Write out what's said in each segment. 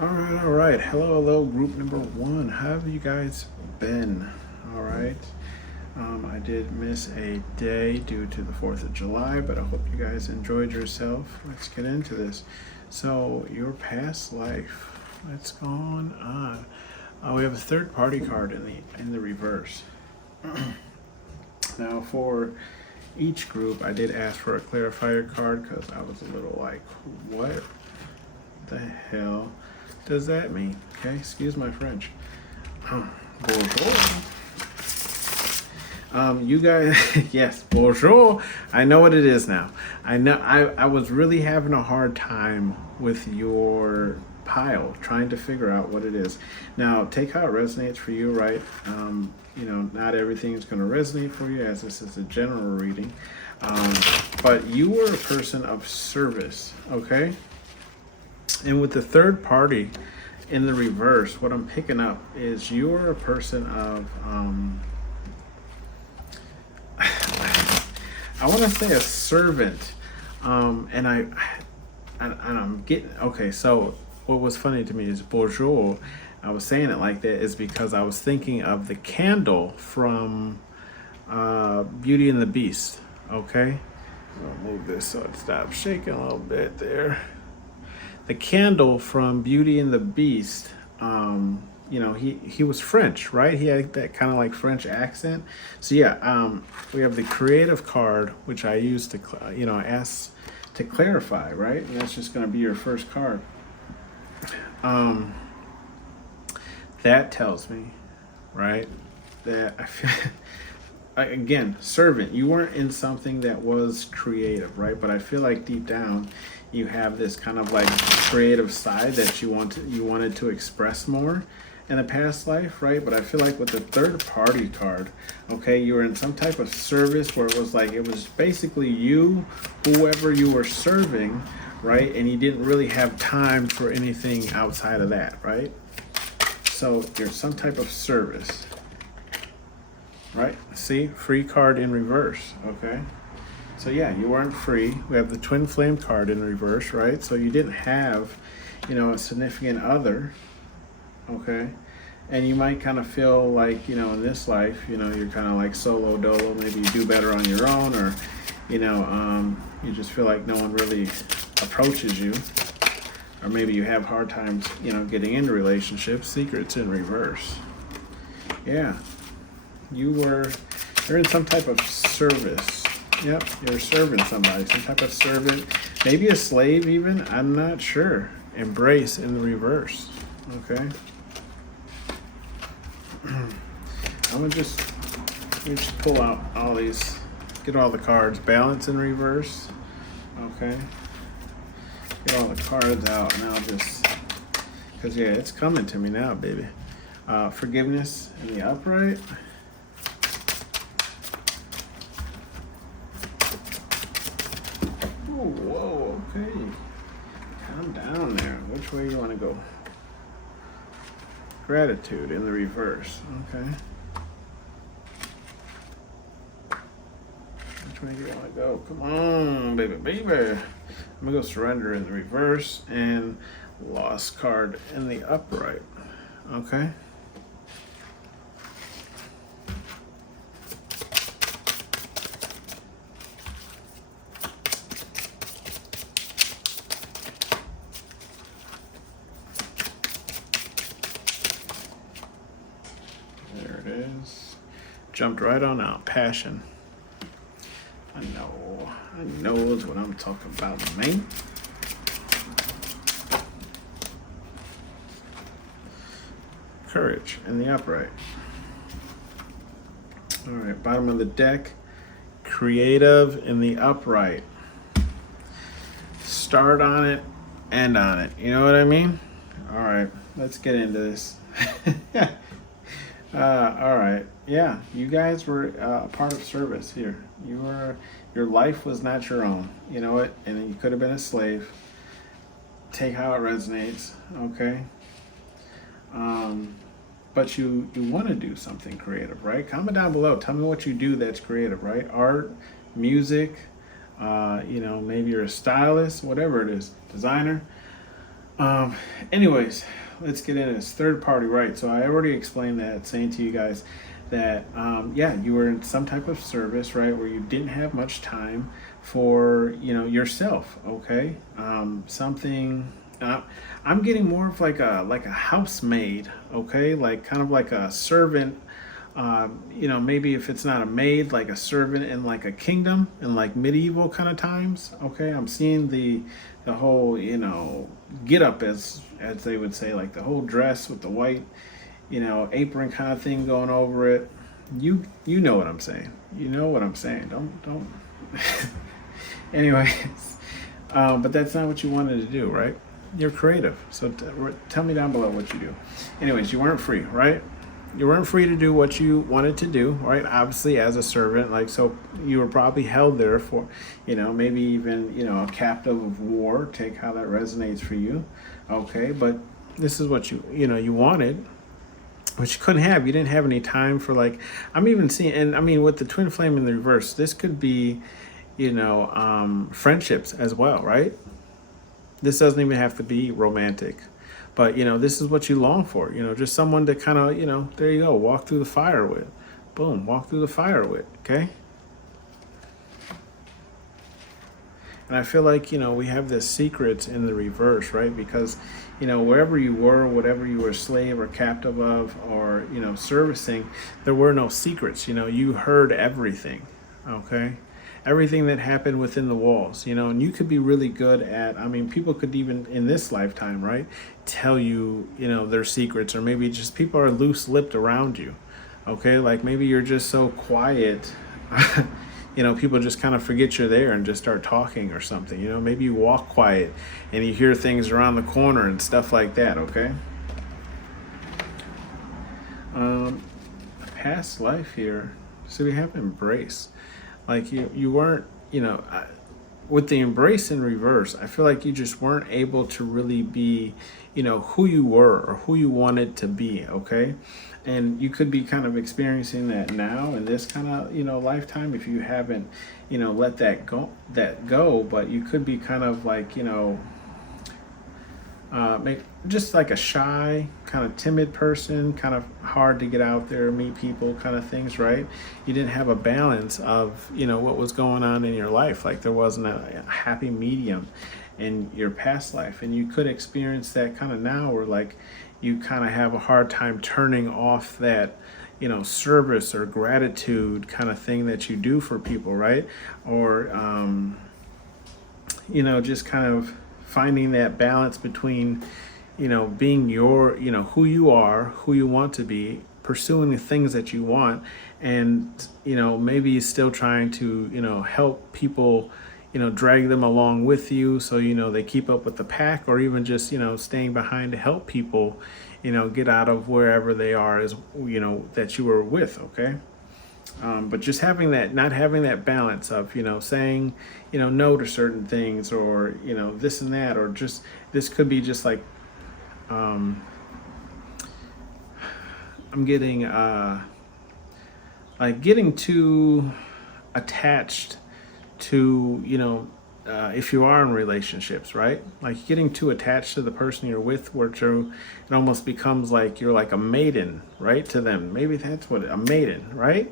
All right. Hello, group number one. How have you guys been? All right. I did miss a day due to the 4th of July, but I hope you guys enjoyed yourself. Let's get into this. So, your past life. What's going on? We have a third party card in the reverse. Now, for each group, I did ask for a clarifier card because I was a little like, what the hell does that mean? Okay, excuse my French. Bonjour. You guys, yes, bonjour. I know what it is now. I was really having a hard time with your pile, trying to figure out what it is. Now, take how it resonates for you, right? Not everything is going to resonate for you, as this is a general reading. But you were a person of service, okay? And with the third party in the reverse, what I'm picking up is you're a person of, I want to say a servant. And I'm getting, okay, so what was funny to me is bonjour. I was saying it like that is because I was thinking of the candle from Beauty and the Beast, okay? I'll move this so it stops shaking a little bit there. The candle from Beauty and the Beast, he was French, right? He had that kind of like French accent. So yeah, we have the creative card, which I used to, ask to clarify, right? And that's just going to be your first card. That tells me, right, that I feel, again, servant, you weren't in something that was creative, right? But I feel like deep down, you have this kind of like creative side that you wanted to express more in a past life, right? But I feel like with the third party card, okay, you were in some type of service where it was basically you, whoever you were serving, right? And you didn't really have time for anything outside of that, right? So you're some type of service, right? See, free card in reverse, okay? So yeah, you weren't free. We have the twin flame card in reverse, right? So you didn't have, a significant other, okay? And you might kind of feel like, in this life, you're kind of like solo dolo. Maybe you do better on your own, or, you just feel like no one really approaches you. Or maybe you have hard times, getting into relationships. Secrets in reverse. Yeah. You're in some type of service. Yep, you're serving somebody, some type of servant, maybe a slave even, I'm not sure. Embrace in the reverse, okay? I'm gonna just pull out all these, get all the cards. Balance in reverse, okay? Get all the cards out, and I'll just, because yeah, it's coming to me now, baby. Forgiveness in the upright. Whoa, okay. Calm down there. Which way you want to go? Gratitude in the reverse. Okay. Which way do you want to go? Come on, baby, baby. I'm going to go surrender in the reverse and lost card in the upright. Okay. Jumped right on out. Passion. I know is what I'm talking about, man. Courage in the upright. All right, bottom of the deck. Creative in the upright. Start on it, end on it. You know what I mean? All right, let's get into this. All right. Yeah, you guys were a part of service here. You were, your life was not your own. You know it, and you could have been a slave. Take how it resonates. Okay. Um, but you want to do something creative, right? Comment down below. Tell me what you do that's creative, right? Art, music. Maybe you're a stylist, whatever it is, designer. Um, Anyways, let's get into this third party right. So I already explained that, saying to you guys that yeah, you were in some type of service, right, where you didn't have much time for yourself. Okay, something. I'm getting more of like a housemaid. Okay, like kind of like a servant. Maybe if it's not a maid, like a servant in like a kingdom in like medieval kind of times. Okay, I'm seeing the whole get up, as they would say, like the whole dress with the white apron kind of thing going over it. You know what I'm saying. You know what I'm saying. Don't. Anyways, but that's not what you wanted to do, right? You're creative, so tell me down below what you do. Anyways, you weren't free, right? You weren't free to do what you wanted to do, right? Obviously, as a servant, like, so you were probably held there for, maybe even, a captive of war. Take how that resonates for you, okay? But this is what you wanted, which you couldn't have. You didn't have any time for, like, I'm even seeing, and I mean, with the twin flame in the reverse, this could be, friendships as well, right? This doesn't even have to be romantic. But, this is what you long for, just someone to kind of, there you go, walk through the fire with. Boom, walk through the fire with, okay? And I feel like, we have this secrets in the reverse, right? Because, wherever you were, whatever you were slave or captive of or, servicing, there were no secrets. You heard everything, okay? Everything that happened within the walls, and you could be really good at, I mean, people could even in this lifetime, right, tell you, their secrets, or maybe just people are loose-lipped around you, okay? Like maybe you're just so quiet, people just kind of forget you're there and just start talking or something, maybe you walk quiet and you hear things around the corner and stuff like that, okay? Past life here, so we have embrace. Like you weren't, with the embrace in reverse, I feel like you just weren't able to really be, who you were or who you wanted to be, okay? And you could be kind of experiencing that now in this kind of, lifetime if you haven't, let that go, but you could be kind of like, just like a shy, kind of timid person, kind of hard to get out there, meet people, kind of things, right? You didn't have a balance of, what was going on in your life. Like there wasn't a happy medium in your past life. And you could experience that kind of now where like you kind of have a hard time turning off that, service or gratitude kind of thing that you do for people, right? Or, just kind of finding that balance between, being your, who you are, who you want to be, pursuing the things that you want, and, maybe still trying to, help people, drag them along with you so, they keep up with the pack, or even just, staying behind to help people, get out of wherever they are as, that you were with, okay? But just not having that balance of, saying, no to certain things, or, this and that, or just, this could be just like, I'm getting, like getting too attached to, if you are in relationships, right? Like getting too attached to the person you're with, where it almost becomes like you're like a maiden, right, to them. Maybe that's what a maiden, right?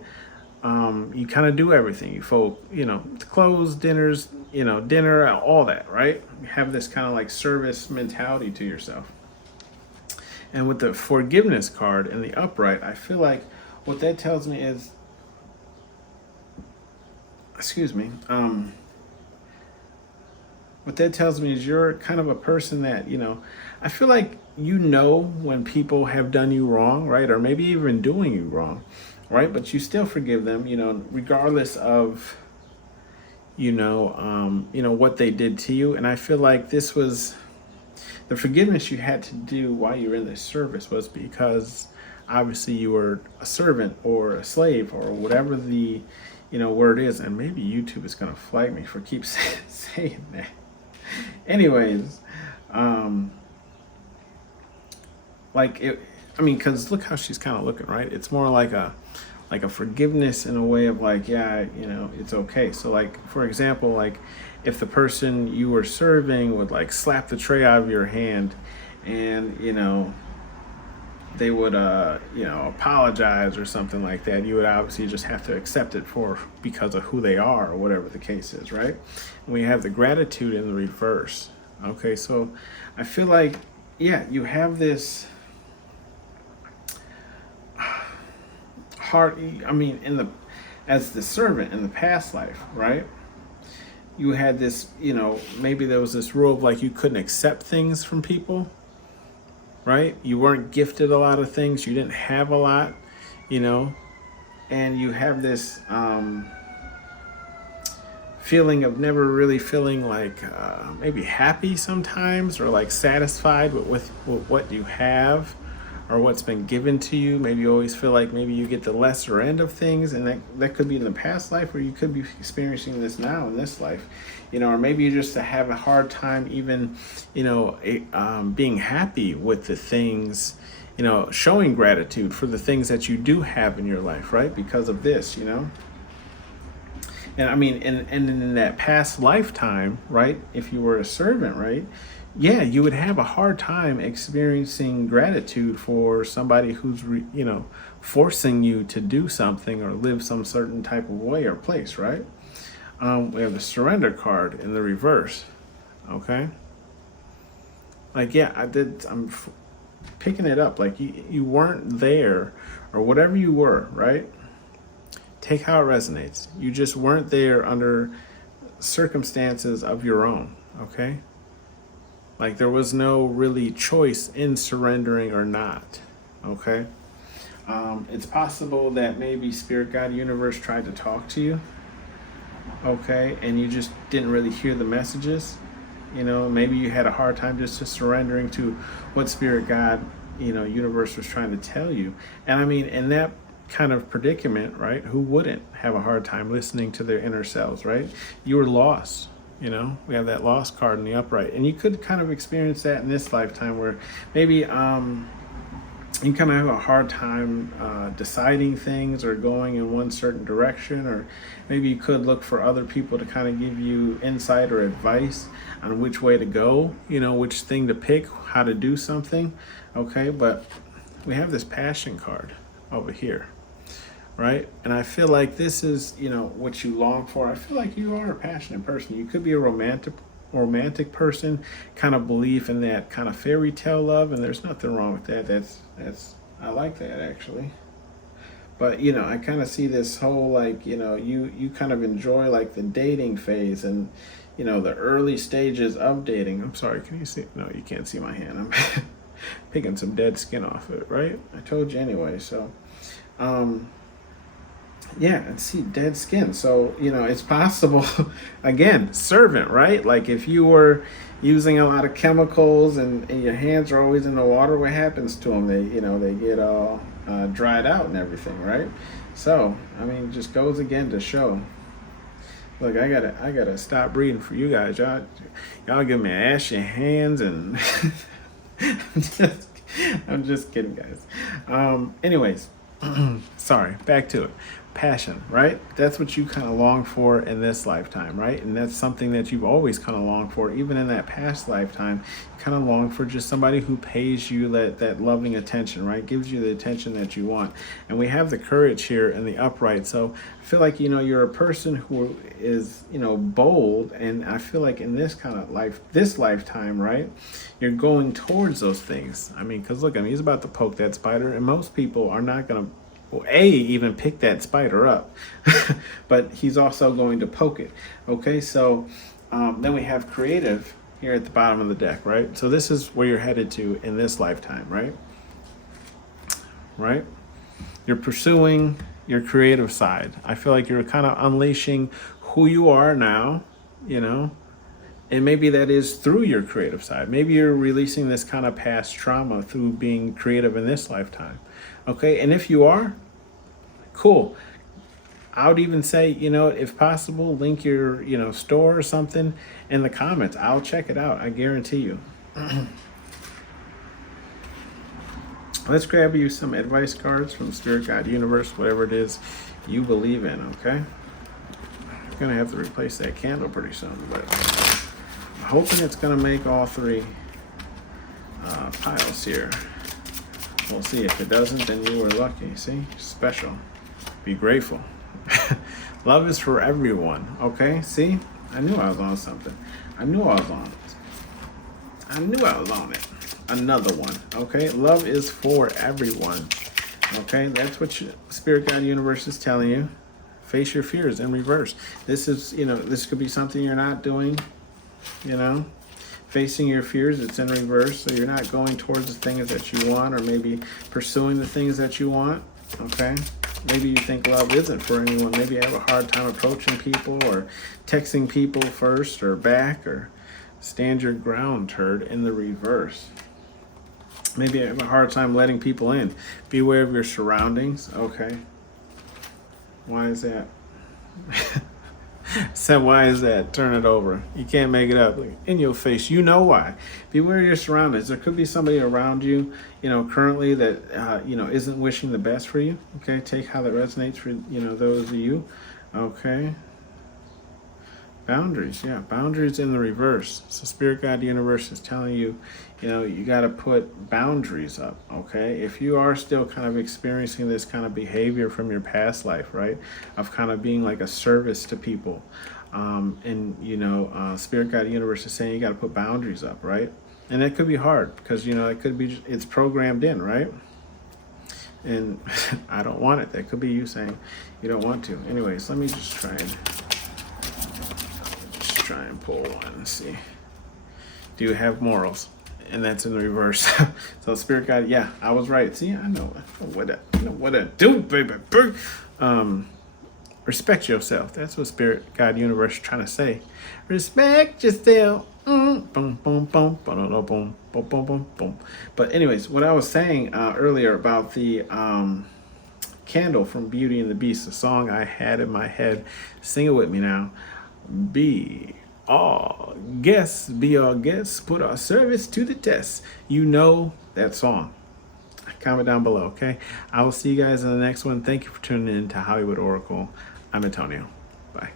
You kind of do everything. You fold, clothes, dinners, dinner, all that, right? You have this kind of like service mentality to yourself. And with the forgiveness card and the upright, I feel like what that tells me is, excuse me, what that tells me is you're kind of a person that, I feel like when people have done you wrong, right? Or maybe even doing you wrong, right? But you still forgive them, regardless of, what they did to you. And I feel like this was the forgiveness you had to do while you were in this service was because obviously you were a servant or a slave or whatever the, word is. And maybe YouTube is going to flag me for keep saying that. Anyways, like it, I mean, because look how she's kind of looking, right? It's more like a forgiveness in a way of like, yeah, it's okay. So like, for example, like if the person you were serving would like slap the tray out of your hand and, they would, apologize or something like that, you would obviously just have to accept it because of who they are or whatever the case is, right? And we have the gratitude in the reverse. Okay, so I feel like, yeah, you have this heart. I mean, as the servant in the past life, right? You had this, maybe there was this rule of like you couldn't accept things from people, right? You weren't gifted a lot of things. You didn't have a lot, and you have this feeling of never really feeling like maybe happy sometimes or like satisfied with what you have or what's been given to you. Maybe you always feel like maybe you get the lesser end of things, and that could be in the past life, or you could be experiencing this now in this life, or maybe you just have a hard time even, being happy with the things, showing gratitude for the things that you do have in your life, right? Because of this, And I mean, and in that past lifetime, right? If you were a servant, right? Yeah, you would have a hard time experiencing gratitude for somebody who's, forcing you to do something or live some certain type of way or place, right? We have the surrender card in the reverse. Okay. Like, yeah, I'm picking it up. Like you weren't there or whatever you were, right? Take how it resonates. You just weren't there under circumstances of your own. Okay. Like there was no really choice in surrendering or not. Okay. It's possible that maybe Spirit, God, Universe tried to talk to you. Okay. And you just didn't really hear the messages. Maybe you had a hard time just surrendering to what Spirit, God, Universe was trying to tell you. And I mean, in that kind of predicament, right? Who wouldn't have a hard time listening to their inner selves, right? You were lost. We have that lost card in the upright, and you could kind of experience that in this lifetime where maybe you kind of have a hard time deciding things or going in one certain direction, or maybe you could look for other people to kind of give you insight or advice on which way to go, which thing to pick, how to do something. Okay, but we have this passion card over here. Right? And I feel like this is, what you long for. I feel like you are a passionate person. You could be a romantic person, kind of believe in that kind of fairy tale love, and there's nothing wrong with that. That's I like that actually. But I kind of see this whole like, you kind of enjoy like the dating phase and the early stages of dating. I'm sorry, can you see? No, you can't see my hand. I'm picking some dead skin off it, right? I told you anyway. So yeah, and see dead skin. So, it's possible, again, servant, right? Like if you were using a lot of chemicals and your hands are always in the water, what happens to them? They get all dried out and everything, right? So, I mean, just goes again to show. Look, I gotta stop breathing for you guys. Y'all give me ashy hands and I'm just kidding, guys. Anyways, sorry, back to it. Passion, right? That's what you kind of long for in this lifetime, right? And that's something that you've always kind of longed for. Even in that past lifetime, you kind of long for just somebody who pays you that loving attention, right? Gives you the attention that you want. And we have the courage here in the upright. So I feel like, you're a person who is, bold. And I feel like in this kind of life, this lifetime, right? You're going towards those things. I mean, because look, he's about to poke that spider, and most people are not going to even pick that spider up, but he's also going to poke it. Okay, so then we have creative here at the bottom of the deck, right? So this is where you're headed to in this lifetime, right? Right? You're pursuing your creative side. I feel like you're kind of unleashing who you are now, And maybe that is through your creative side. Maybe you're releasing this kind of past trauma through being creative in this lifetime. Okay, and if you are, cool. I would even say, if possible, link your, store or something in the comments. I'll check it out. I guarantee you. Let's grab you some advice cards from Spirit, God, Universe, whatever it is you believe in, okay? I'm going to have to replace that candle pretty soon, but I'm hoping it's going to make all three piles here. We'll see. If it doesn't, then you were lucky. See? Special. Be grateful. Love is for everyone, okay? See? I knew I was on something. I knew I was on it. Another one, okay? Love is for everyone, okay? That's what Spirit, God, Universe is telling you. Face your fears in reverse. This is, this could be something you're not doing, Facing your fears, it's in reverse, so you're not going towards the things that you want or maybe pursuing the things that you want, okay? Maybe you think love isn't for anyone. Maybe you have a hard time approaching people or texting people first or back, or stand your ground, turd, in the reverse. Maybe you have a hard time letting people in. Beware of your surroundings. Okay. Why is that? Said, why is that? Turn it over. You can't make it up. In your face. You know why. Beware of your surroundings. There could be somebody around you, currently that, isn't wishing the best for you. Okay. Take how that resonates for, those of you. Okay. Boundaries. Yeah. Boundaries in the reverse. So Spirit, God, Universe is telling you, you got to put boundaries up. Okay. If you are still kind of experiencing this kind of behavior from your past life, right, of kind of being like a service to people, Spirit, God, Universe is saying you got to put boundaries up, right? And that could be hard because, it could be, it's programmed in, right? And I don't want it. That could be you saying you don't want to. Anyways, let me just try and pull one and see. Do you have morals? And that's in the reverse. So Spirit, God, yeah, I was right. See, I know what I do, baby. Respect yourself. That's what Spirit, God, Universe is trying to say. Respect yourself. Boom, boom, boom, boom, boom, boom, boom, boom. But anyways, what I was saying earlier about the candle from Beauty and the Beast, the song I had in my head. Sing it with me now. Be our guests, put our service to the test. You know that song. Comment down below, okay? I will see you guys in the next one. Thank you for tuning in to Hollywood Oracle. I'm Antonio. Bye.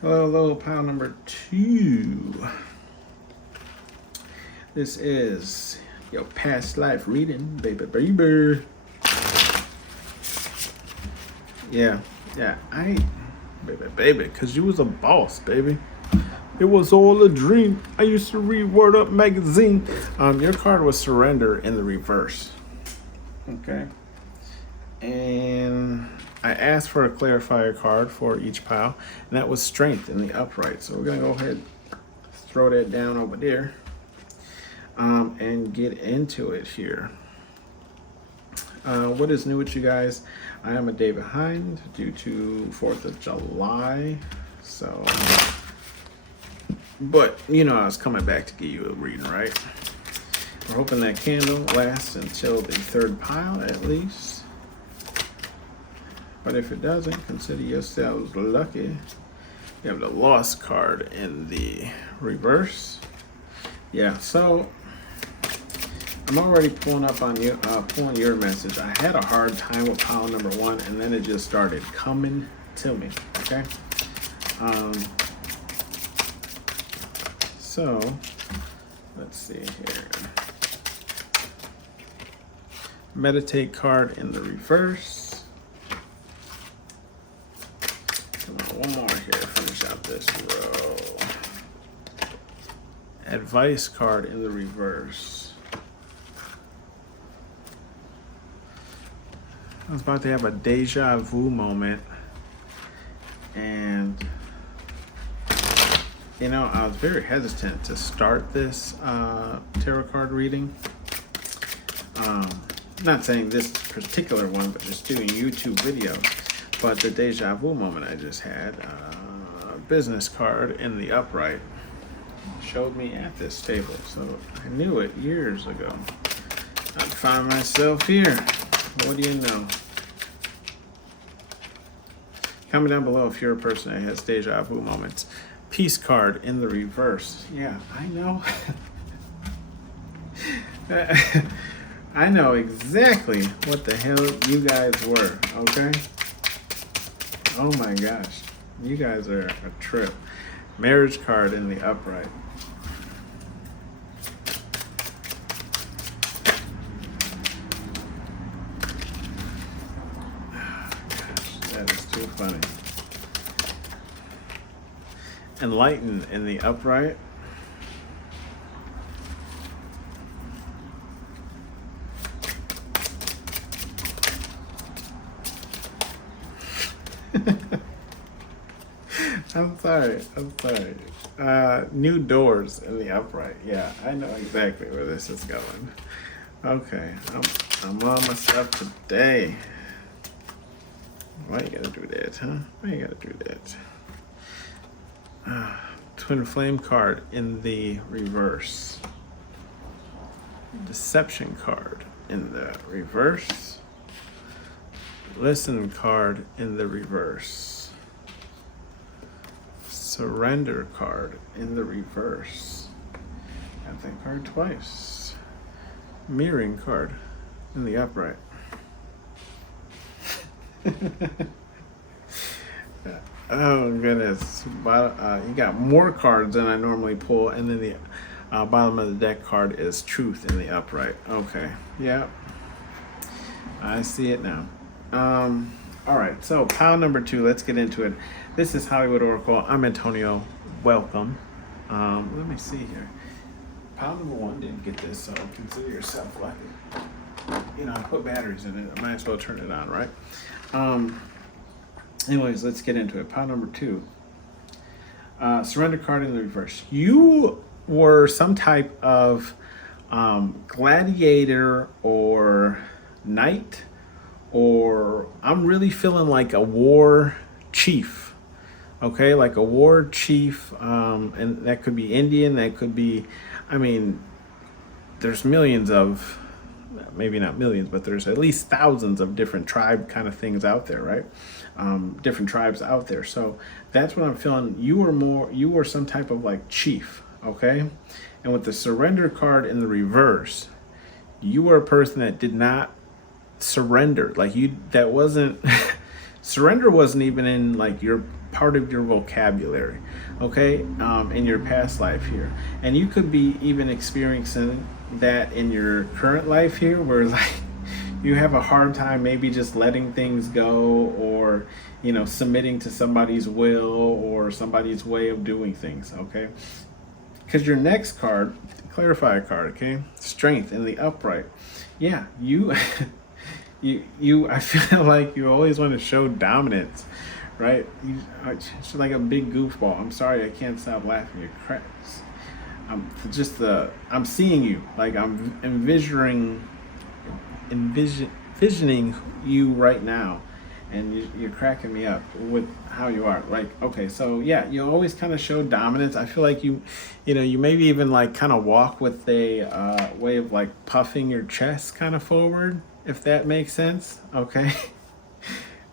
Hello, pile number 2. This is your past life reading, baby. Yeah, baby, because you was a boss, baby. It was all a dream. I used to read Word Up magazine. Your card was Surrender in the reverse. Okay. And I asked for a clarifier card for each pile, and that was Strength in the upright. So we're going to go ahead and throw that down over there. And get into it here. What is new with you guys? I am a day behind due to 4th of July. So, but I was coming back to give you a reading, right? We're hoping that candle lasts until the 3rd pile at least. But if it doesn't, consider yourselves lucky. You have the Lost card in the reverse. Yeah, so I'm already pulling up on you, pulling your message. I had a hard time with pile number 1, and then it just started coming to me. Okay. So let's see here. Meditate card in the reverse. Come on, one more here. Finish out this row. Advice card in the reverse. I was about to have a deja vu moment, and I was very hesitant to start this tarot card reading not saying this particular one, but just doing YouTube videos. But the deja vu moment I just had, a business card in the upright showed me at this table. So I knew it years ago. I'd find myself here. What do you know? Comment down below if you're a person that has deja vu moments. Peace card in the reverse. Yeah, I know. I know exactly what the hell you guys were, okay? Oh my gosh. You guys are a trip. Marriage card in the upright. Gosh, that is too funny. Enlightened in the upright. I'm sorry. New doors in the upright. Yeah, I know exactly where this is going. Okay, I'm on my stuff today. Why you gotta do that, huh? Why you gotta do that? Twin flame card in the reverse. Deception card in the reverse. Listen card in the reverse. Surrender card in the reverse. Got that card twice. Mirroring card in the upright. Oh goodness. You got more cards than I normally pull, and then the bottom of the deck card is truth in the upright. Okay. Yeah. I see it now. All right, so pile number 2, let's get into it. This is Hollywood Oracle. I'm Antonio. Welcome. Let me see here. Pile number 1 didn't get this, so consider yourself lucky. You know, I put batteries in it. I might as well turn it on, right? Anyways, let's get into it. Pile number 2. Surrender card in the reverse. You were some type of gladiator or knight, or I'm really feeling like a war chief, okay, like a war chief, and that could be Indian, that could be, I mean, there's millions of, maybe not millions, but there's at least thousands of different tribe kind of things out there, right? Different tribes out there. So that's what I'm feeling. You were some type of like chief, okay? And with the surrender card in the reverse, you were a person that did not surrender. Like that wasn't surrender wasn't even in like your part of your vocabulary, okay, in your past life here. And you could be even experiencing that in your current life here, where like you have a hard time maybe just letting things go, or you know, submitting to somebody's will or somebody's way of doing things, okay? Because your next card, clarifier card, okay, strength in the upright. Yeah, you you I feel like you always want to show dominance, right? It's like a big goofball. I'm sorry, I can't stop laughing. Your cracks. I'm seeing you, like I'm envisioning you right now, and you're cracking me up with how you are. Like, okay, so yeah, you always kind of show dominance. I feel like you know, you maybe even like kind of walk with a way of like puffing your chest kind of forward, if that makes sense, okay?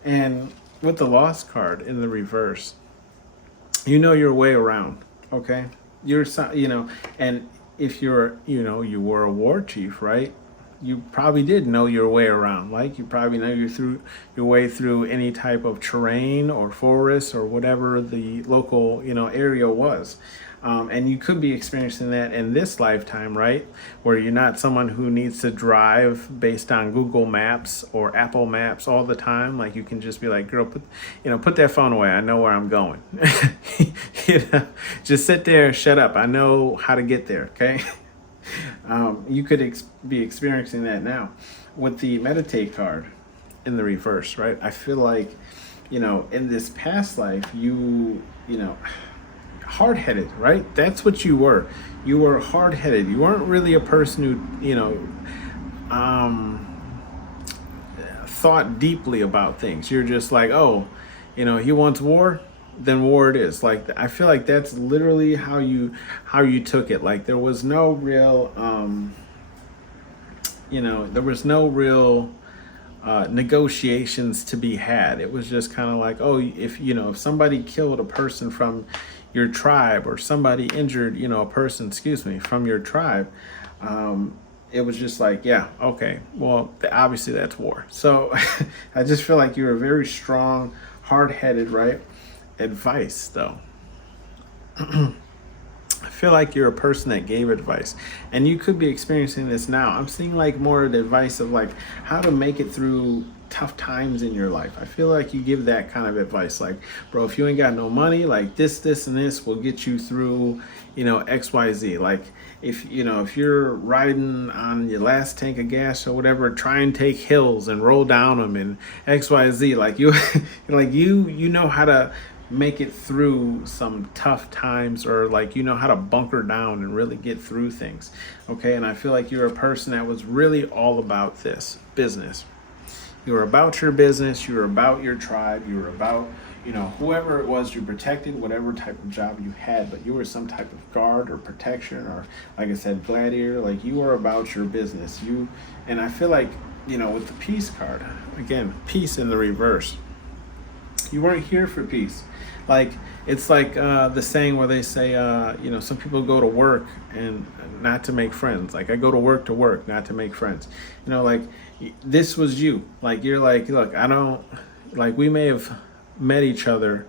And with the lost card in the reverse, you know your way around, okay? You know, and if you're, you know, you were a war chief, right? You probably did know your way around. Like, you probably know your way through any type of terrain or forest or whatever the local, you know, area was. And you could be experiencing that in this lifetime, right? Where you're not someone who needs to drive based on Google Maps or Apple Maps all the time. Like, you can just be like, girl, put that phone away. I know where I'm going. You know, just sit there, shut up. I know how to get there, okay? You could be experiencing that now with the meditate card in the reverse, right? I feel like, you know, in this past life, you know, hard-headed, right? That's what you were. You were hard-headed. You weren't really a person who, you know, thought deeply about things. You're just like, oh, he wants war, then war it is. Like, I feel like that's literally how you took it. Like, there was no real there was no real negotiations to be had. It was just kind of like, oh, if somebody killed a person from your tribe, or somebody injured a person, excuse me, from your tribe, it was just like, yeah, okay, well, obviously that's war. So I just feel like you're a very strong, hard-headed, right? Advice, though. I feel like you're a person that gave advice, and you could be experiencing this now. I'm seeing like more of the advice of like how to make it through tough times in your life. I feel like you give that kind of advice, like, bro, if you ain't got no money, like this and this will get you through, XYZ. Like, if you're riding on your last tank of gas or whatever, try and take hills and roll down them and XYZ. Like, you like you know how to make it through some tough times, or like how to bunker down and really get through things. Okay, and I feel like you're a person that was really all about this business. You were about your business, you were about your tribe, you were about whoever it was you protected, whatever type of job you had, but you were some type of guard or protection, or like I said, gladiator. Like, you were about your business. And I feel like with the peace card, again, peace in the reverse, you weren't here for peace. Like, it's like the saying where they say, some people go to work and not to make friends. Like, I go to work, not to make friends. Like, this was you. Like, you're like, look, I don't, like, we may have met each other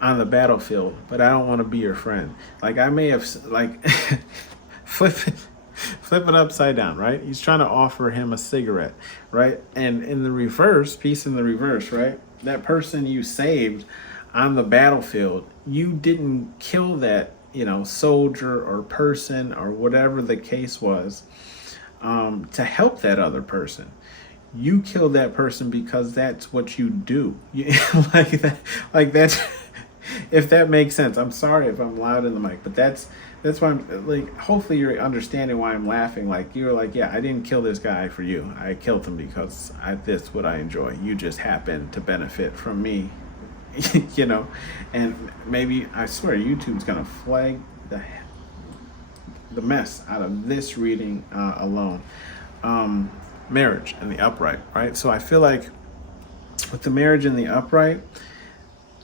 on the battlefield, but I don't want to be your friend. Like, I may have, like, flip it upside down, right? He's trying to offer him a cigarette, right? And in the reverse, peace in the reverse, right? That person you saved on the battlefield, you didn't kill that, soldier or person or whatever the case was, to help that other person. You killed that person because that's what you do. Like that, that's, if that makes sense. I'm sorry if I'm loud in the mic, but that's why I'm like, hopefully you're understanding why I'm laughing. Like, you're like, yeah, I didn't kill this guy for you. I killed him because that's what I enjoy. You just happen to benefit from me, and maybe, I swear, YouTube's gonna flag the mess out of this reading alone. Marriage in the upright, right? So I feel like with the marriage in the upright,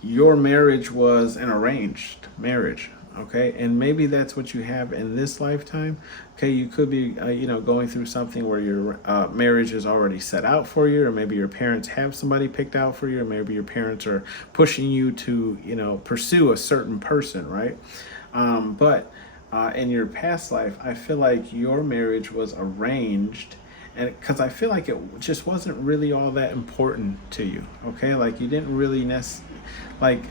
your marriage was an arranged marriage. Okay, and maybe that's what you have in this lifetime. Okay, you could be going through something where your marriage is already set out for you, or maybe your parents have somebody picked out for you, or maybe your parents are pushing you to pursue a certain person, right? But in your past life, I feel like your marriage was arranged, and because I feel like it just wasn't really all that important to you. Okay, like, you didn't really like,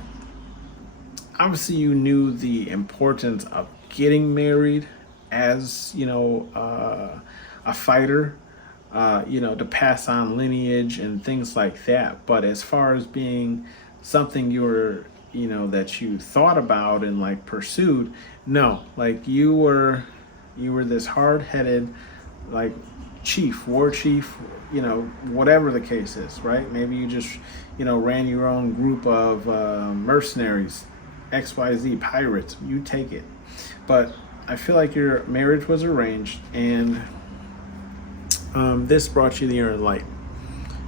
obviously you knew the importance of getting married as a fighter, to pass on lineage and things like that. But as far as being something you were that you thought about and like pursued, no. Like, you were this hard-headed, like, war chief, whatever the case is, right? Maybe you just ran your own group of mercenaries, XYZ, pirates. You take it. But I feel like your marriage was arranged, and this brought you your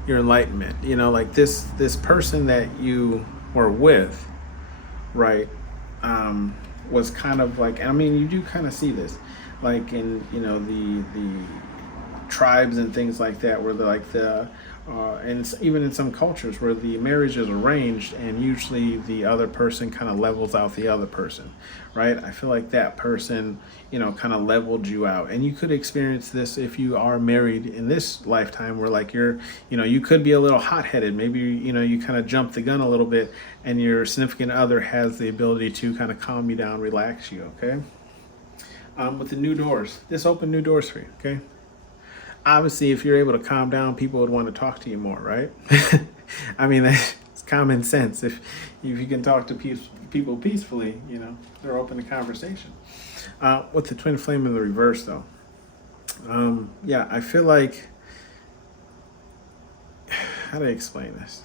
enlightenment. Like, this person that you were with, right, was kind of like, I mean, you do kind of see this, like, in the tribes and things like that, where and even in some cultures where the marriage is arranged, and usually the other person kind of levels out the other person, right? I feel like that person, kind of leveled you out. And you could experience this if you are married in this lifetime, where like you could be a little hot-headed. Maybe, you kind of jump the gun a little bit, and your significant other has the ability to kind of calm you down, relax you, okay? With the new doors, this opened new doors for you, okay? Obviously, if you're able to calm down, people would want to talk to you more, right? I mean, that's common sense. If you can talk to people peacefully, they're open to conversation. With the twin flame in the reverse, though, yeah, I feel like how to explain this?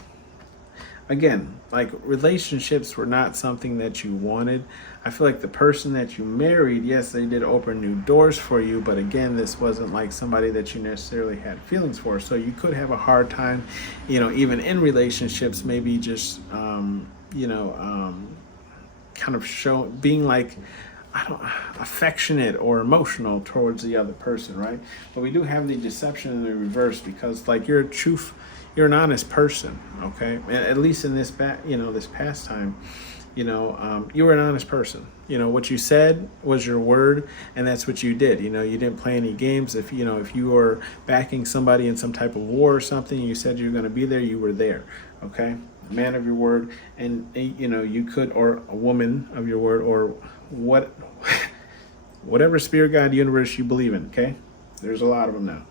Again, like relationships were not something that you wanted. I feel like the person that you married, yes, they did open new doors for you, but again, this wasn't like somebody that you necessarily had feelings for. So you could have a hard time, even in relationships, maybe just, kind of being like, I don't affectionate or emotional towards the other person, right? But we do have the deception in the reverse because like you're an honest person, okay? At least in this this past time, you were an honest person. What you said was your word, and that's what you did. You didn't play any games. If you were backing somebody in some type of war or something, you said you were going to be there, you were there, okay? A man of your word, and you could, or a woman of your word, or whatever spirit, God, universe you believe in, okay? There's a lot of them now.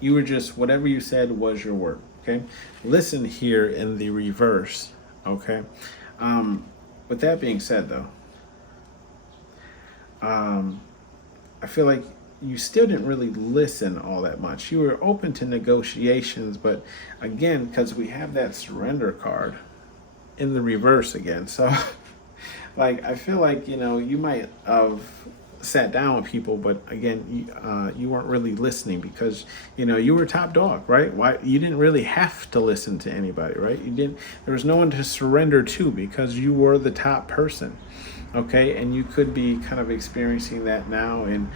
You were just, whatever you said was your word, okay? Listen here in the reverse, okay? With that being said, though, I feel like you still didn't really listen all that much. You were open to negotiations, but again, because we have that surrender card in the reverse again, so like I feel like you might have sat down with people, but again, you weren't really listening because you were top dog, right? Why you didn't really have to listen to anybody, right? There was no one to surrender to because you were the top person, okay? And you could be kind of experiencing that now in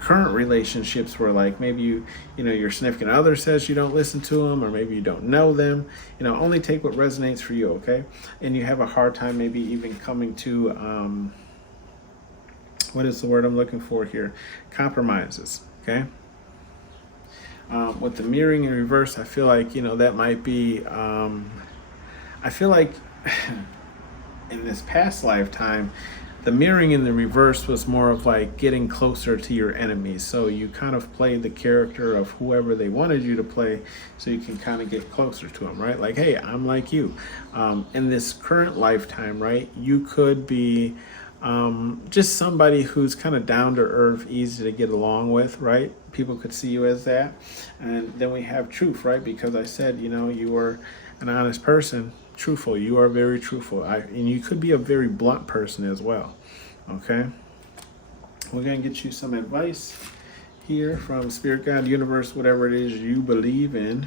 current relationships where like maybe your significant other says you don't listen to them, or maybe you don't know them. Only take what resonates for you, okay? And you have a hard time maybe even coming to what is the word I'm looking for here? Compromises, okay? With the mirroring in reverse, I feel like, that might be, I feel like in this past lifetime, the mirroring in the reverse was more of like getting closer to your enemies. So you kind of played the character of whoever they wanted you to play so you can kind of get closer to them, right? Like, hey, I'm like you. In this current lifetime, right, you could be just somebody who's kind of down to earth, easy to get along with, right? People could see you as that. And then we have truth, right? Because I said, you were an honest person, truthful. You are very truthful. And you could be a very blunt person as well, okay? We're going to get you some advice here from Spirit, God, Universe, whatever it is you believe in.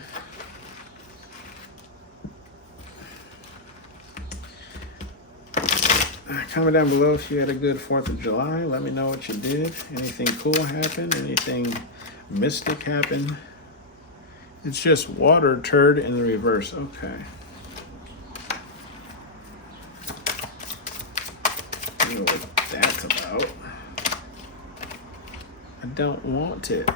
Comment down below if you had a good 4th of July. Let me know what you did. Anything cool happened? Anything mystic happened? It's just water turd in the reverse. Okay. I don't know what that's about. I don't want it.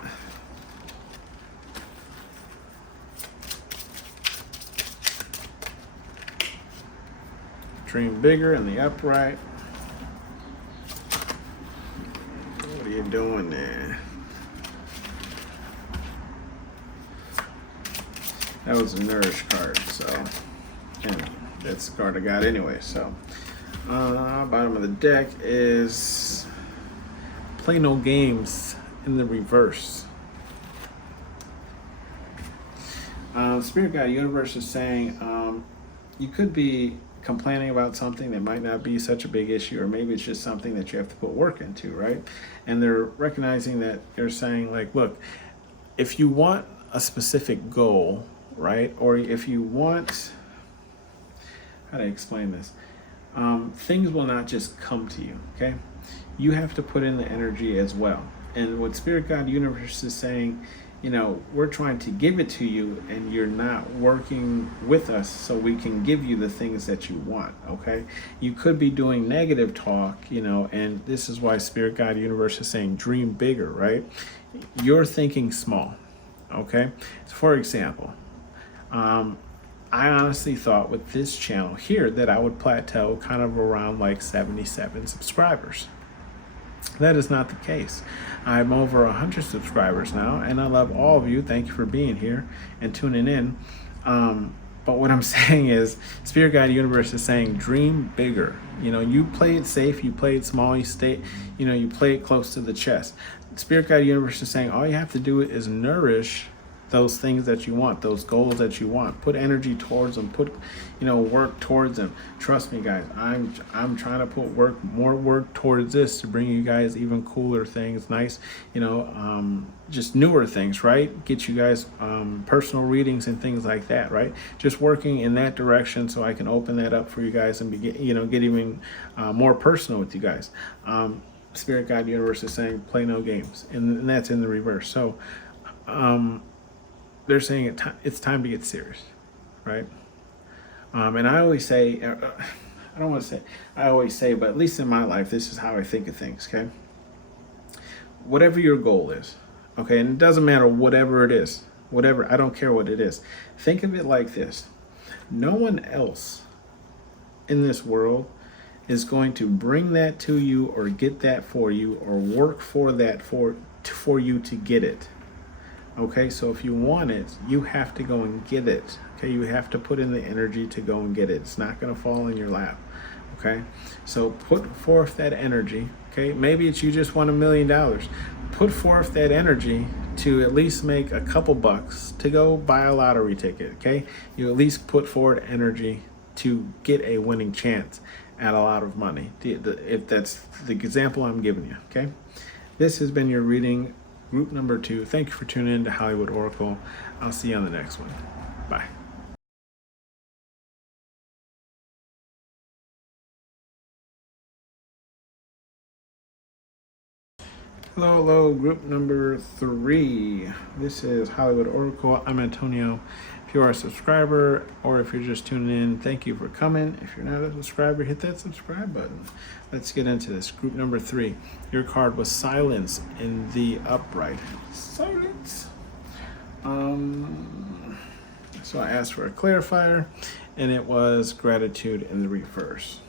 Dream bigger in the upright. What are you doing there? That was a nourish card, so and that's the card I got anyway. So bottom of the deck is play no games in the reverse. Spirit Guide Universe is saying you could be complaining about something that might not be such a big issue, or maybe it's just something that you have to put work into, right? And they're recognizing that they're saying like, look, if you want a specific goal, right, or if you want, how to explain this, things will not just come to you, okay? You have to put in the energy as well. And what Spirit God Universe is saying, we're trying to give it to you, and you're not working with us so we can give you the things that you want, okay? You could be doing negative talk, and this is why Spirit Guide Universe is saying dream bigger, right? You're thinking small, okay? So for example, I honestly thought with this channel here that I would plateau kind of around like 77 subscribers. That is not the case. I'm over 100 subscribers now, and I love all of you. Thank you for being here and tuning in. But what I'm saying is, Spirit Guide Universe is saying, dream bigger. You play it safe, you play it small, you play it close to the chest. Spirit Guide Universe is saying, all you have to do is nourish those things that you want, those goals that you want. Put energy towards them. Put, work towards them. Trust me, guys. I'm trying to put more work towards this to bring you guys even cooler things, nice, just newer things, right? Get you guys personal readings and things like that, right? Just working in that direction so I can open that up for you guys and get even more personal with you guys. Spirit Guide Universe is saying play no games, and that's in the reverse. So they're saying it's time to get serious, right? And I always say, I don't want to say, I always say, but at least in my life, this is how I think of things, okay? Whatever your goal is, okay, and it doesn't matter whatever it is, whatever, I don't care what it is. Think of it like this. No one else in this world is going to bring that to you or get that for you or work for that for you to get it. Okay, so if you want it, you have to go and get it. Okay, you have to put in the energy to go and get it. It's not going to fall in your lap. Okay, so put forth that energy. Okay, maybe it's you just want $1 million. Put forth that energy to at least make a couple bucks to go buy a lottery ticket. Okay, you at least put forward energy to get a winning chance at a lot of money. If that's the example I'm giving you. Okay, this has been your reading, group number 2. Thank you for tuning in to Hollywood Oracle. I'll see you on the next one. Bye. Hello, group number 3. This is Hollywood Oracle. I'm Antonio. If you are a subscriber or if you're just tuning in, thank you for coming. If you're not a subscriber, hit that subscribe button. Let's get into this. Group number 3. Your card was Silence in the upright. Silence. So I asked for a clarifier, and it was Gratitude in the reverse.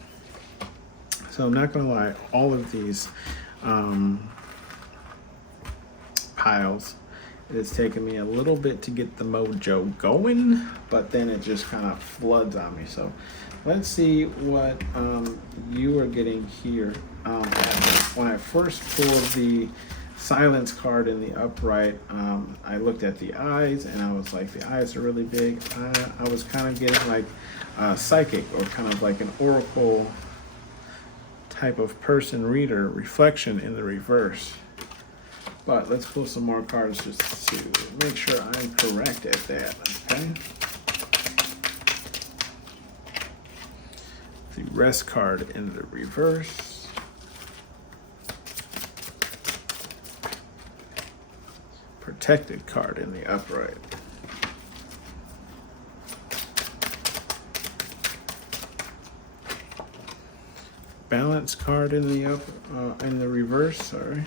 So I'm not going to lie, all of these piles, it's taken me a little bit to get the mojo going, but then it just kind of floods on me. So let's see what you are getting here. When I first pulled the Silence card in the upright, I looked at the eyes and I was like, the eyes are really big. I was kind of getting like psychic or kind of like an oracle type of person reader reflection in the reverse. But let's pull some more cards just to make sure I'm correct at that, okay? The Rest card in the reverse. Protected card in the upright. Balance card in the reverse, sorry.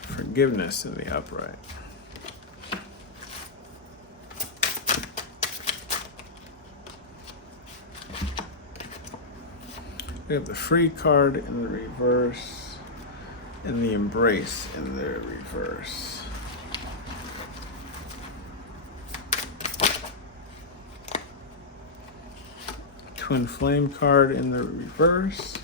Forgiveness in the upright. We have the Free card in the reverse and the Embrace in the reverse. Twin Flame card in the reverse.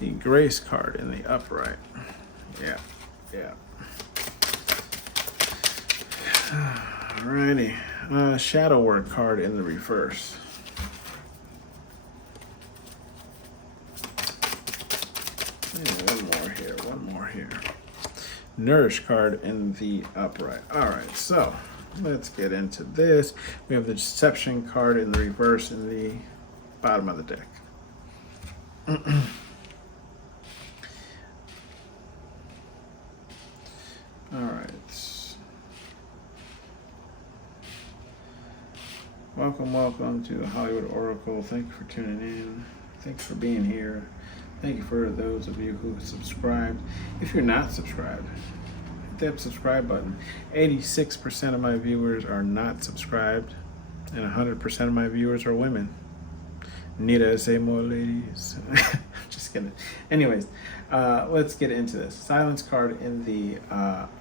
The Grace card in the upright. Yeah. Alrighty. Shadow Work card in the reverse. One more here. Nourish card in the upright. Alright, so let's get into this. We have the Deception card in the reverse in the bottom of the deck. All right. Welcome to Hollywood Oracle. Thank you for tuning in. Thanks for being here. Thank you for those of you who have subscribed. If you're not subscribed, hit that subscribe button. 86% of my viewers are not subscribed, and 100% of my viewers are women. Need I say more, ladies? Just kidding. Anyways, let's get into this. Silence card in the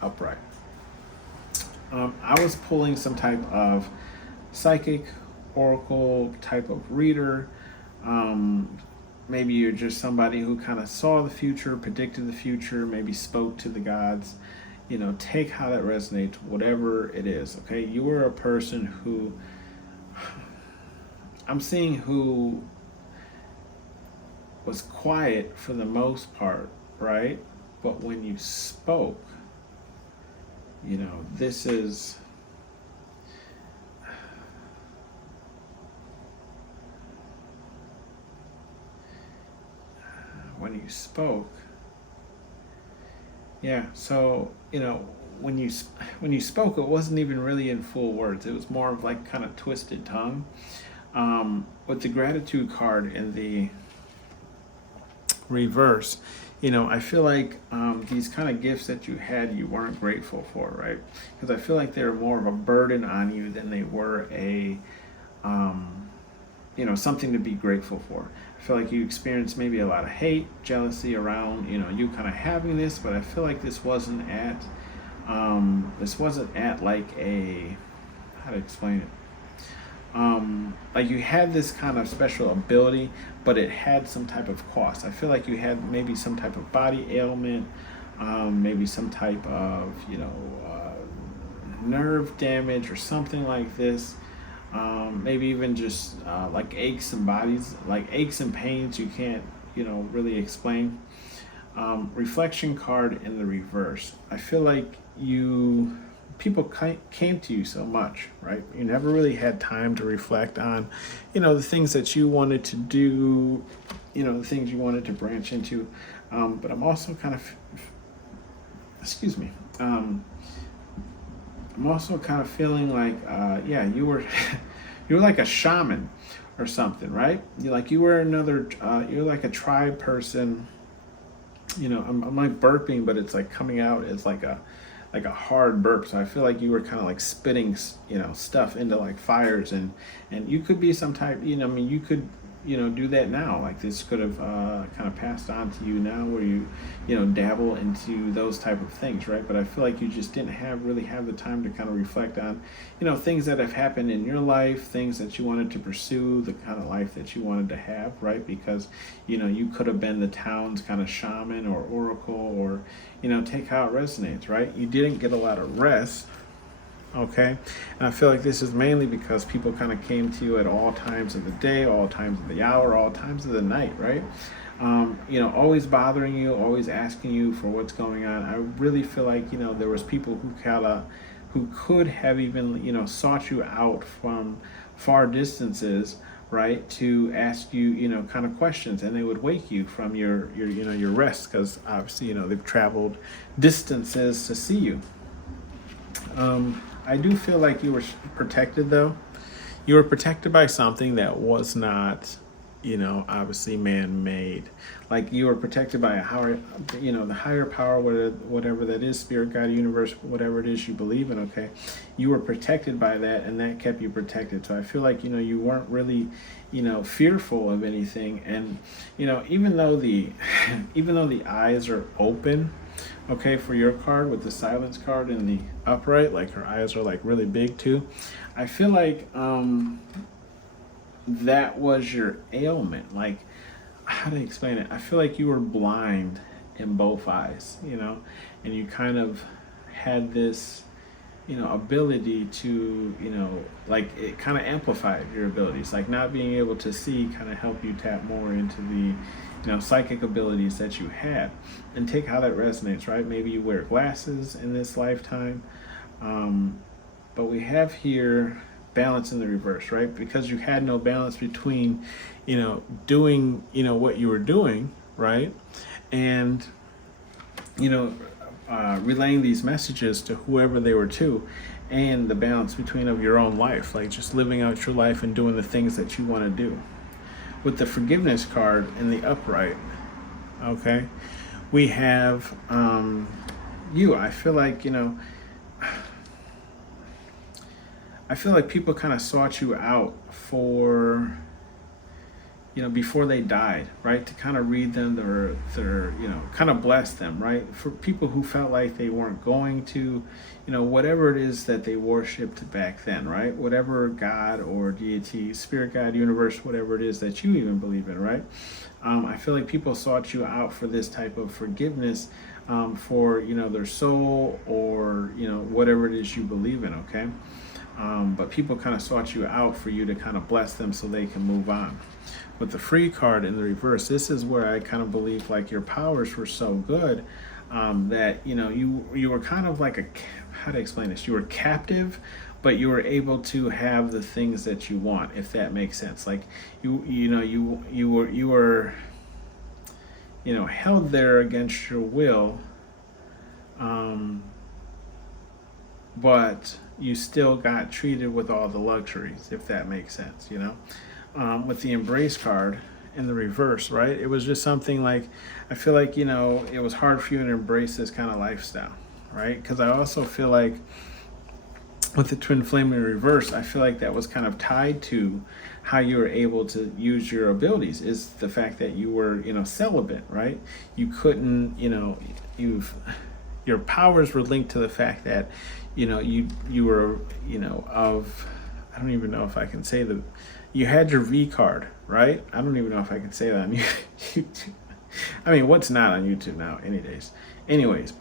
upright. I was pulling some type of psychic, oracle type of reader. Maybe you're just somebody who kind of saw the future, predicted the future, maybe spoke to the gods. Take how that resonates, whatever it is. Okay, you were a person who I'm seeing who was quiet for the most part, right? But when you spoke, this is when you spoke. Yeah, so when you spoke, it wasn't even really in full words. It was more of like kind of twisted tongue. With the gratitude card in the reverse, I feel like these kind of gifts that you had, you weren't grateful for, right? Because I feel like they were more of a burden on you than they were something to be grateful for. I feel like you experienced maybe a lot of hate, jealousy around, you kind of having this, but I feel like this wasn't at like how to explain it? Like you had this kind of special ability, but it had some type of cost. I feel like you had maybe some type of body ailment, maybe some type of, nerve damage or something like this. Maybe even just like aches and pains you can't, really explain. Reflection card in the reverse. I feel like people came to you so much, right? You never really had time to reflect on, the things that you wanted to do, the things you wanted to branch into. But I'm also kind of, excuse me. I'm also kind of feeling like, you were, you were like a shaman or something, right? You were you're like a tribe person. I'm like burping, but it's like coming out as like a hard burp. So I feel like you were kind of like spitting, stuff into like fires, and you could be some type, you could, do that now. Like this could have kind of passed on to you now, where you dabble into those type of things, right? But I feel like you just didn't really have the time to kind of reflect on, things that have happened in your life, things that you wanted to pursue, the kind of life that you wanted to have, right? Because, you could have been the town's kind of shaman or oracle, or, take how it resonates, right? You didn't get a lot of rest. Okay, and I feel like this is mainly because people kind of came to you at all times of the day, all times of the hour, all times of the night, right? Always bothering you, always asking you for what's going on. I really feel like, there was people who could have even, sought you out from far distances, right, to ask you, kind of questions, and they would wake you from your rest, because obviously, they've traveled distances to see you. I do feel like you were protected, though. You were protected by something that was not, obviously man-made. Like you were protected by a higher, the higher power, whatever that is, spirit, God, universe, whatever it is you believe in. Okay, you were protected by that, and that kept you protected. So I feel like you weren't really, fearful of anything. And even though the eyes are open, okay, for your card with the silence card in the upright, like her eyes are like really big too. I feel like that was your ailment. Like, how to explain it? I feel like you were blind in both eyes, and you kind of had this, ability to, like it kind of amplified your abilities. Like not being able to see kind of helped you tap more into the, psychic abilities that you had. And take how that resonates, right? Maybe you wear glasses in this lifetime. But we have here balance in the reverse, right? Because you had no balance between, doing, what you were doing, right? And, relaying these messages to whoever they were to, and the balance between of your own life, like just living out your life and doing the things that you want to do. With the forgiveness card in the upright, okay, we have you. I feel like, I feel like people kind of sought you out for, before they died, right? To kind of read them, their kind of bless them, right? For people who felt like they weren't going to, whatever it is that they worshipped back then, right? Whatever God or deity, spirit guide, universe, whatever it is that you even believe in, right? I feel like people sought you out for this type of forgiveness, for their soul, or whatever it is you believe in, okay? But people kind of sought you out for you to kind of bless them so they can move on. With the free card in the reverse, this is where I kind of believe like your powers were so good, that you were kind of like how to explain this? You were captive, but you were able to have the things that you want, if that makes sense. Like you were held there against your will, but you still got treated with all the luxuries, if that makes sense. With the embrace card in the reverse, right? It was just something like, I feel like, it was hard for you to embrace this kind of lifestyle, right? Because I also feel like with the twin flame in reverse, I feel like that was kind of tied to how you were able to use your abilities, is the fact that you were, celibate, right? You couldn't, your powers were linked to the fact that, you were, I don't even know if I can say you had your V card, right? I don't even know if I can say that on YouTube. I mean, what's not on YouTube now, any days? Anyways,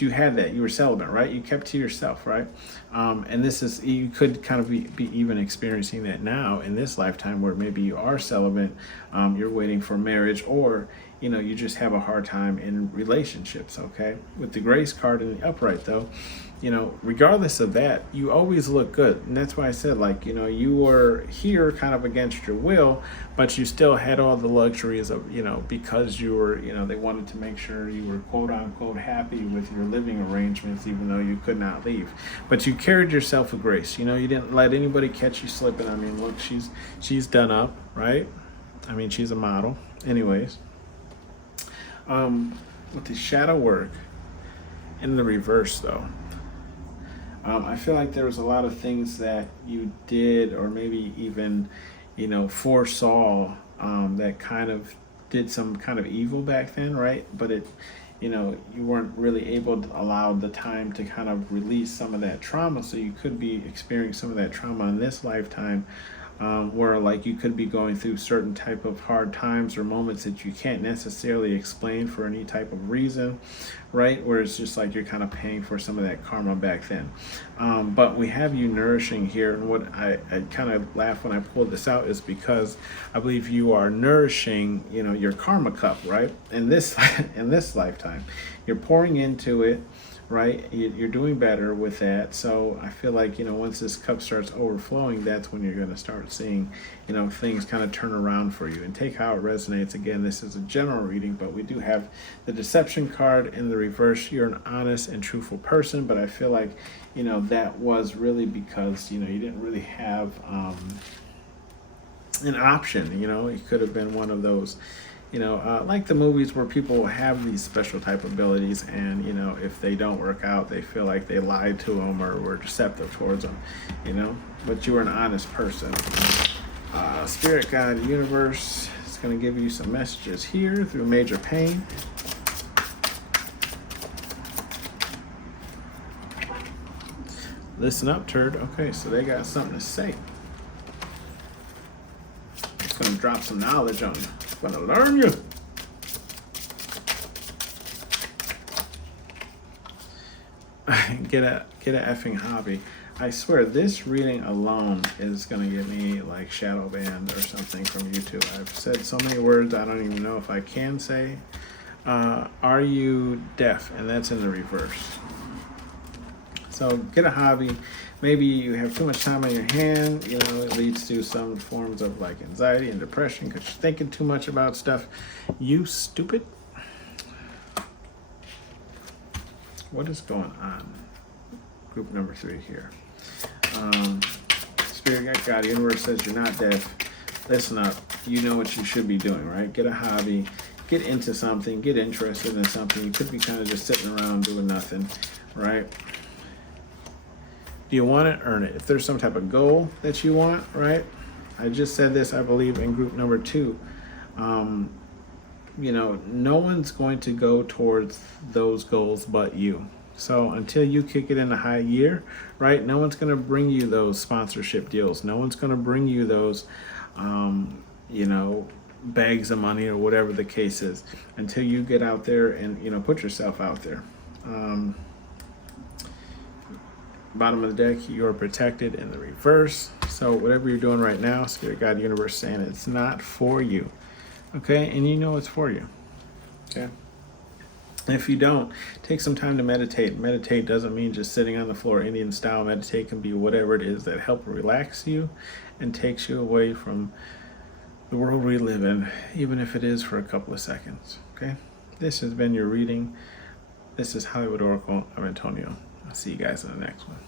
you had that. You were celibate, right? You kept to yourself, right? And this is, you could kind of be even experiencing that now in this lifetime, where maybe you are celibate, you're waiting for marriage, or you just have a hard time in relationships, okay? With the grace card in the upright, though, regardless of that, you always look good. And that's why I said, like, you were here kind of against your will, but you still had all the luxuries of, because you were, they wanted to make sure you were quote unquote happy with your living arrangements, even though you could not leave. But you carried yourself with grace. You didn't let anybody catch you slipping. I mean, look, she's done up, right? I mean, she's a model. Anyways. With the shadow work in the reverse, though, I feel like there was a lot of things that you did, or maybe even, foresaw, that kind of did some kind of evil back then, right? But you weren't really able to allow the time to kind of release some of that trauma, so you could be experiencing some of that trauma in this lifetime, where like you could be going through certain type of hard times or moments that you can't necessarily explain for any type of reason, right? Where it's just like you're kind of paying for some of that karma back then. But we have you nourishing here, and what I kind of laugh when I pulled this out is because I believe you are nourishing, your karma cup, right? In this lifetime, you're pouring into it, right? You're doing better with that. So I feel like, once this cup starts overflowing, that's when you're going to start seeing, things kind of turn around for you. And take how it resonates. Again, this is a general reading, but we do have the deception card in the reverse. You're an honest and truthful person, but I feel like, that was really because, you didn't really have an option. It could have been one of those, like the movies where people have these special type abilities, and if they don't work out, they feel like they lied to them or were deceptive towards them, but you were an honest person. Spirit guide, universe is going to give you some messages here through major pain. Listen up, turd. Okay, so they got something to say. It's going to drop some knowledge on you. I'm gonna learn you. Get a effing hobby. I swear this reading alone is gonna get me like shadow banned or something from YouTube. I've said so many words I don't even know if I can say. Are you deaf? And that's in the reverse. So get a hobby. Maybe you have too much time on your hand. It leads to some forms of like anxiety and depression because you're thinking too much about stuff. You stupid. What is going on? Group number 3 here. Spirit guide, universe says you're not deaf. Listen up. You know what you should be doing, right? Get a hobby. Get into something. Get interested in something. You could be kind of just sitting around doing nothing, right? Do you want it? Earn it. If there's some type of goal that you want, right? I just said this, I believe, in group number 2. You know, no one's going to go towards those goals but you. So until you kick it into high gear, right, no one's going to bring you those sponsorship deals. No one's going to bring you those, you know, bags of money or whatever the case is until you get out there and, you know, put yourself out there. Bottom of the deck, you're protected in the reverse. So whatever you're doing right now, Spirit, God, Universe saying it's not for you. Okay, and you know it's for you. Okay. If you don't, take some time to meditate. Meditate doesn't mean just sitting on the floor Indian style. Meditate can be whatever it is that helps relax you and takes you away from the world we live in, even if it is for a couple of seconds. Okay, this has been your reading. This is Hollywood Oracle. I'm Antonio. I'll see you guys in the next one.